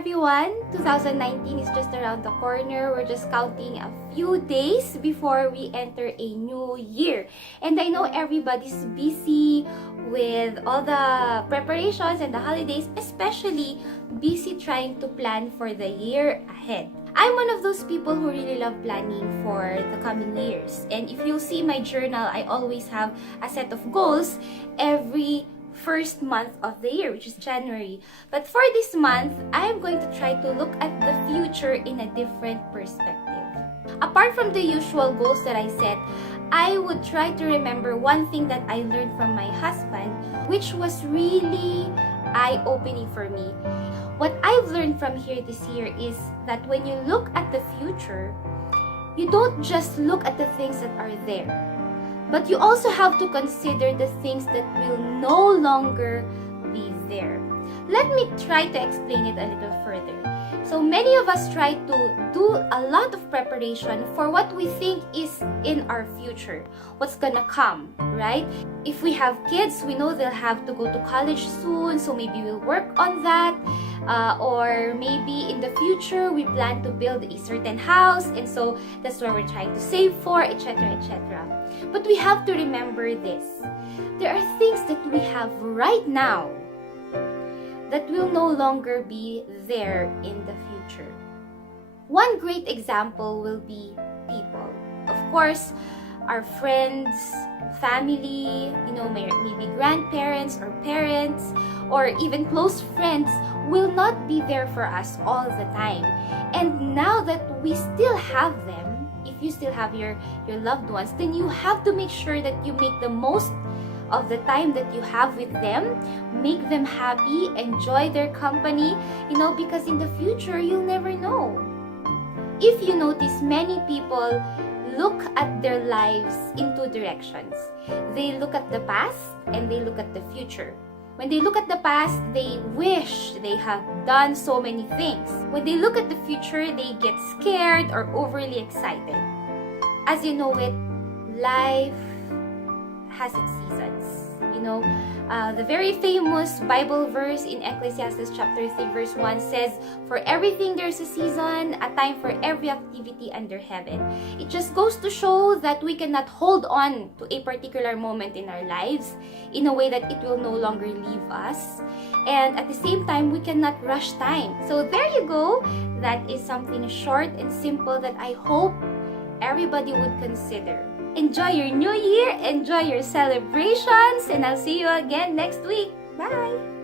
everyone! 2019 is just around the corner. We're just counting a few days before we enter a new year. And I know everybody's busy with all the preparations and the holidays, especially busy trying to plan for the year ahead. I'm one of those people who really love planning for the coming years. And if you'll see my journal, I always have a set of goals every first month of the year, which is January. But for this month, I am going to try to look at the future in a different perspective. Apart from the usual goals that I set, I would try to remember one thing that I learned from my husband, which was really eye-opening for me. What I've learned from here this year is that when you look at the future, you don't just look at the things that are there, but you also have to consider the things that will no longer be there. Let me try to explain it a little further. So many of us try to do a lot of preparation for what we think is in our future, what's gonna come, right? If we have kids, we know they'll have to go to college soon, so maybe we'll work on that. Or maybe in the future, we plan to build a certain house, and so that's what we're trying to save for, etc., etc. But we have to remember this. There are things that we have right now that will no longer be there in the future. One great example will be people. Of course, our friends, family, maybe grandparents or parents, or even close friends will not be there for us all the time. And now that we still have them, if you still have your loved ones, then you have to make sure that you make the most of the time that you have with them, make them happy, enjoy their company, because in the future, you'll never know. If you notice, many people look at their lives in two directions. They look at the past and they look at the future. When they look at the past, they wish they have done so many things. When they look at the future, they get scared or overly excited. As you know it, life has its seasons. The very famous Bible verse in Ecclesiastes chapter 3 verse 1 says, "For everything there's a season, a time for every activity under heaven." It just goes to show that we cannot hold on to a particular moment in our lives in a way that it will no longer leave us. And at the same time, we cannot rush time. So there you go. That is something short and simple that I hope everybody would consider. Enjoy your new year, enjoy your celebrations, and I'll see you again next week. Bye!